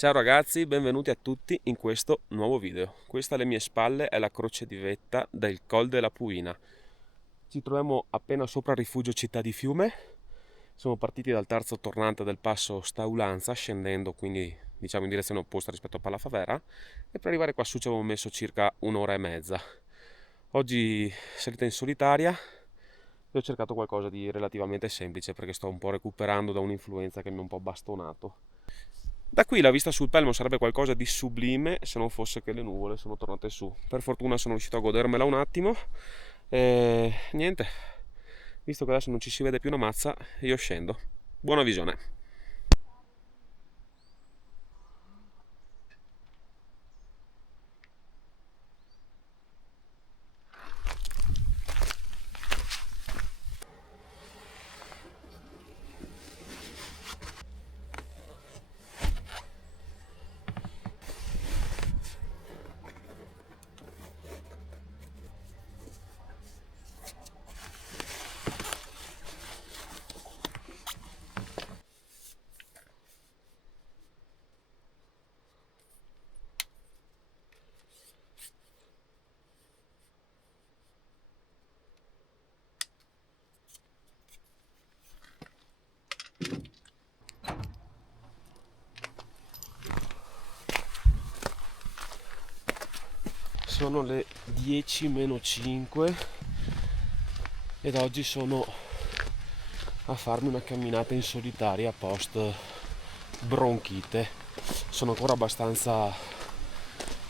Ciao ragazzi, benvenuti a tutti in questo nuovo video. Questa alle mie spalle è la croce di vetta del Col della Puina. Ci troviamo appena sopra il rifugio Città di Fiume. Siamo partiti dal terzo tornante del passo Staulanza, scendendo quindi diciamo in direzione opposta rispetto a Pallafavera, e per arrivare qua su ci avevo messo circa un'ora e mezza. Oggi salita in solitaria e ho cercato qualcosa di relativamente semplice perché sto un po' recuperando da un'influenza che mi ha un po' bastonato. Da qui la vista sul Pelmo sarebbe qualcosa di sublime se non fosse che le nuvole sono tornate su. Per fortuna sono riuscito a godermela un attimo e niente, visto che adesso non ci si vede più una mazza, io scendo. Buona visione. Sono le 10 meno 5 ed oggi sono a farmi una camminata in solitaria post bronchite. Sono ancora abbastanza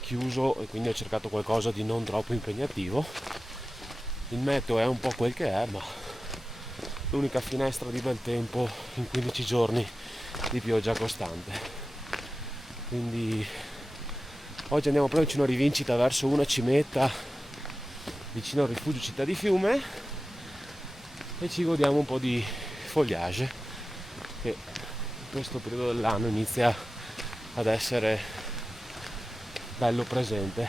chiuso e quindi ho cercato qualcosa di non troppo impegnativo. Il meteo è un po' quel che è, ma l'unica finestra di bel tempo in 15 giorni di pioggia costante. Quindi oggi andiamo a prenderci una rivincita verso una cimetta vicino al rifugio Città di Fiume e ci godiamo un po' di foliage che in questo periodo dell'anno inizia ad essere bello presente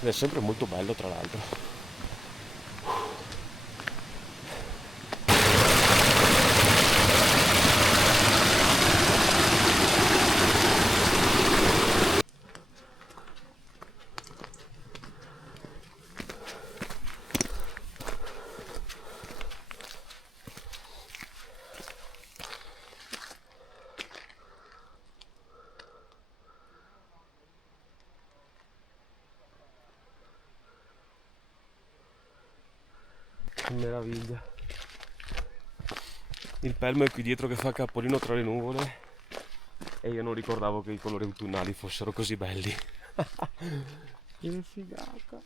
ed è sempre molto bello, tra l'altro. Che meraviglia. Il Pelmo è qui dietro che fa capolino tra le nuvole e io non ricordavo che i colori autunnali fossero così belli. Che figata.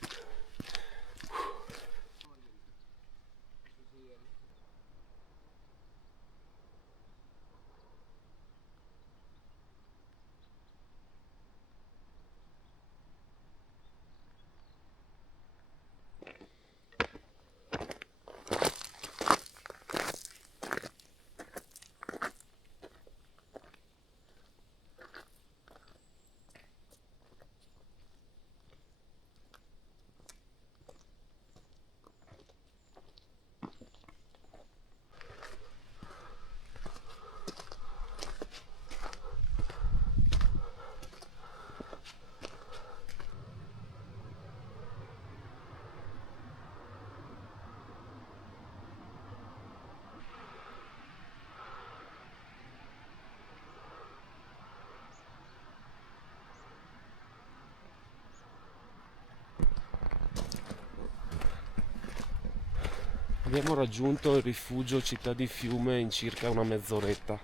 Abbiamo raggiunto il rifugio Città di Fiume in circa una mezz'oretta.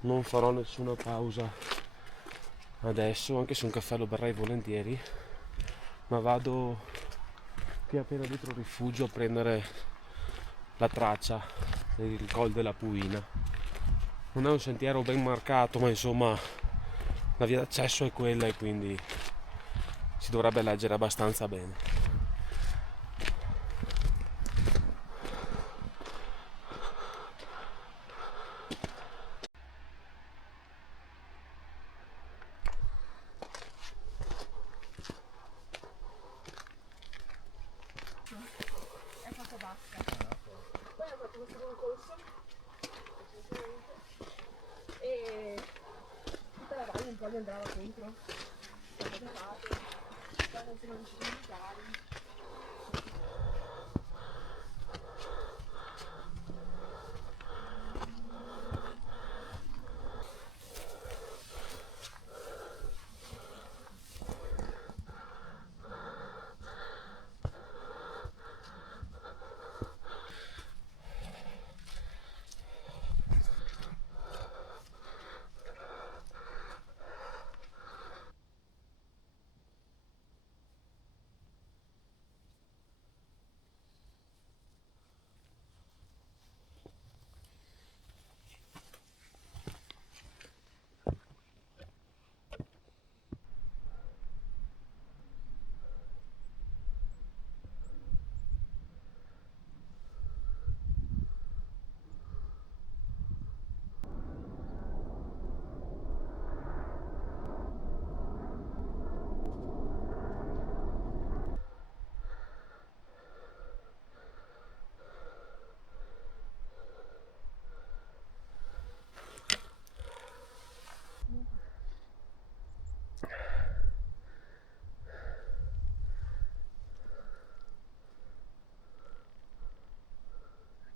Non farò nessuna pausa adesso, anche se un caffè lo berrei volentieri, ma vado qui appena dietro il rifugio a prendere la traccia del Col della Puina. Non è un sentiero ben marcato, ma insomma la via d'accesso è quella e quindi si dovrebbe leggere abbastanza bene.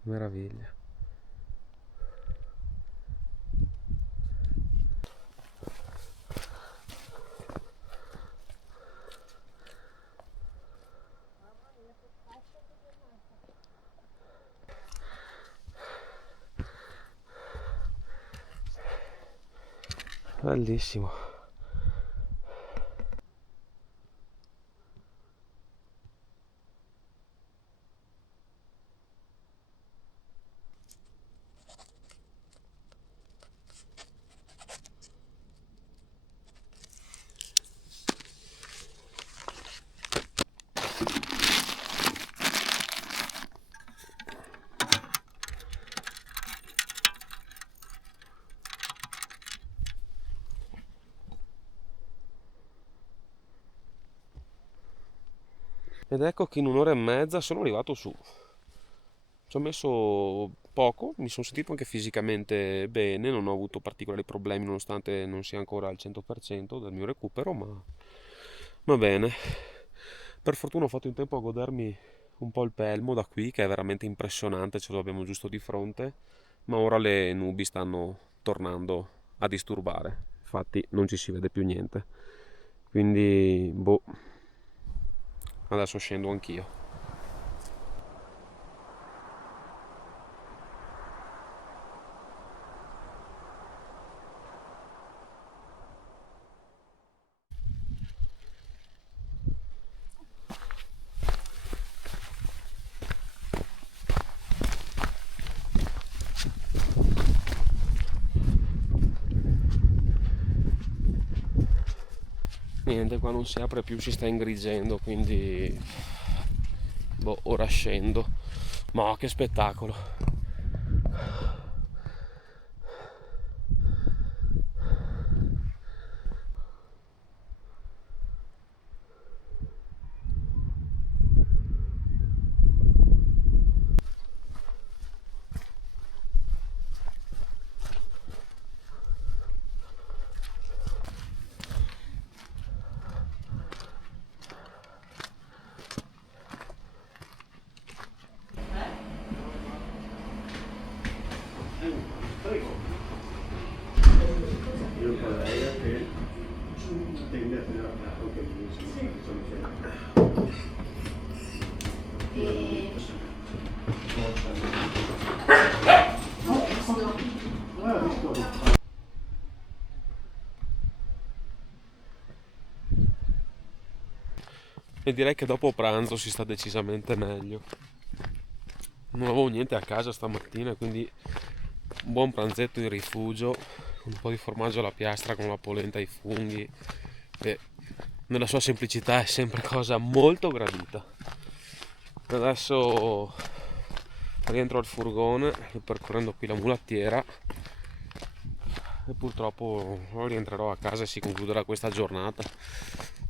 Meraviglia. Bellissimo. Ed ecco che in un'ora e mezza sono arrivato su. Ci ho messo poco, mi sono sentito anche fisicamente bene, non ho avuto particolari problemi nonostante non sia ancora al 100% del mio recupero, ma va bene. Per fortuna ho fatto in tempo a godermi un po' il Pelmo da qui, che è veramente impressionante, ce lo abbiamo giusto di fronte, ma ora le nubi stanno tornando a disturbare, infatti non ci si vede più niente. Quindi, boh, adesso scendo anch'io. Niente, qua non si apre più, si sta ingrigendo, quindi boh, ora scendo. Ma che spettacolo! Prego. Io vorrei che tende a tenere a fianco anche lì, sono E direi che dopo pranzo si sta decisamente meglio. Non avevo niente a casa stamattina, quindi un buon pranzetto in rifugio, un po' di formaggio alla piastra con la polenta e i funghi, che nella sua semplicità è sempre cosa molto gradita. Adesso rientro al furgone, percorrendo qui la mulattiera, e purtroppo rientrerò a casa e si concluderà questa giornata.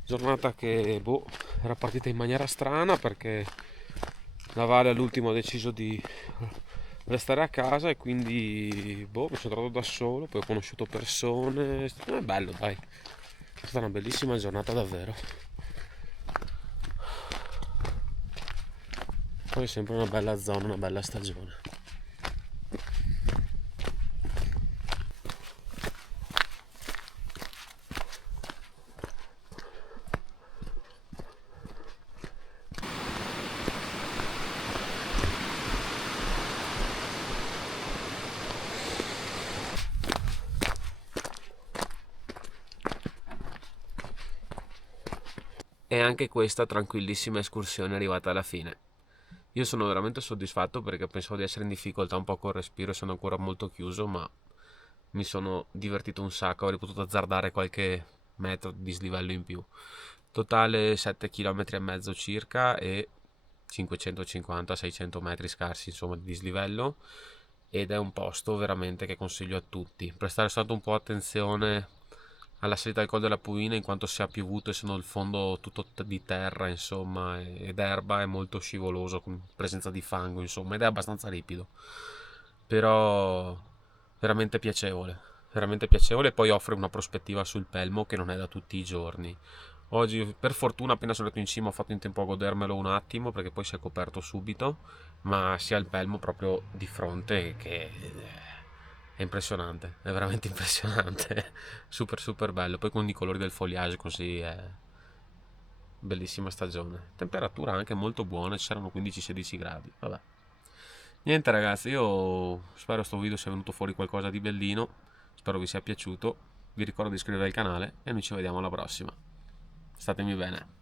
Giornata che boh, era partita in maniera strana perché la Vale all'ultimo ha deciso di restare a casa, e quindi boh, mi sono trovato da solo, poi ho conosciuto persone, è bello, dai, è stata una bellissima giornata davvero. Poi è sempre una bella zona, una bella stagione. E anche questa tranquillissima escursione è arrivata alla fine. Io sono veramente soddisfatto perché pensavo di essere in difficoltà un po' col respiro, sono ancora molto chiuso, ma mi sono divertito un sacco, avrei potuto azzardare qualche metro di dislivello in più. Totale 7 km e mezzo circa e 550-600 metri scarsi insomma di dislivello, ed è un posto veramente che consiglio a tutti. Prestare soltanto un po' attenzione alla salita del Col della Puina, in quanto se ha piovuto e sono il fondo tutto di terra insomma ed erba, è molto scivoloso con presenza di fango insomma, ed è abbastanza ripido, però veramente piacevole, e poi offre una prospettiva sul Pelmo che non è da tutti i giorni. Oggi per fortuna appena sono andato in cima ho fatto in tempo a godermelo un attimo perché poi si è coperto subito, ma si ha il Pelmo proprio di fronte che è impressionante, è veramente impressionante, super super bello, poi con i colori del foliage così è bellissima stagione, temperatura anche molto buona, c'erano 15-16 gradi, vabbè. Niente ragazzi, io spero sto video sia venuto fuori qualcosa di bellino, spero vi sia piaciuto, vi ricordo di iscrivervi al canale e noi ci vediamo alla prossima. Statemi bene.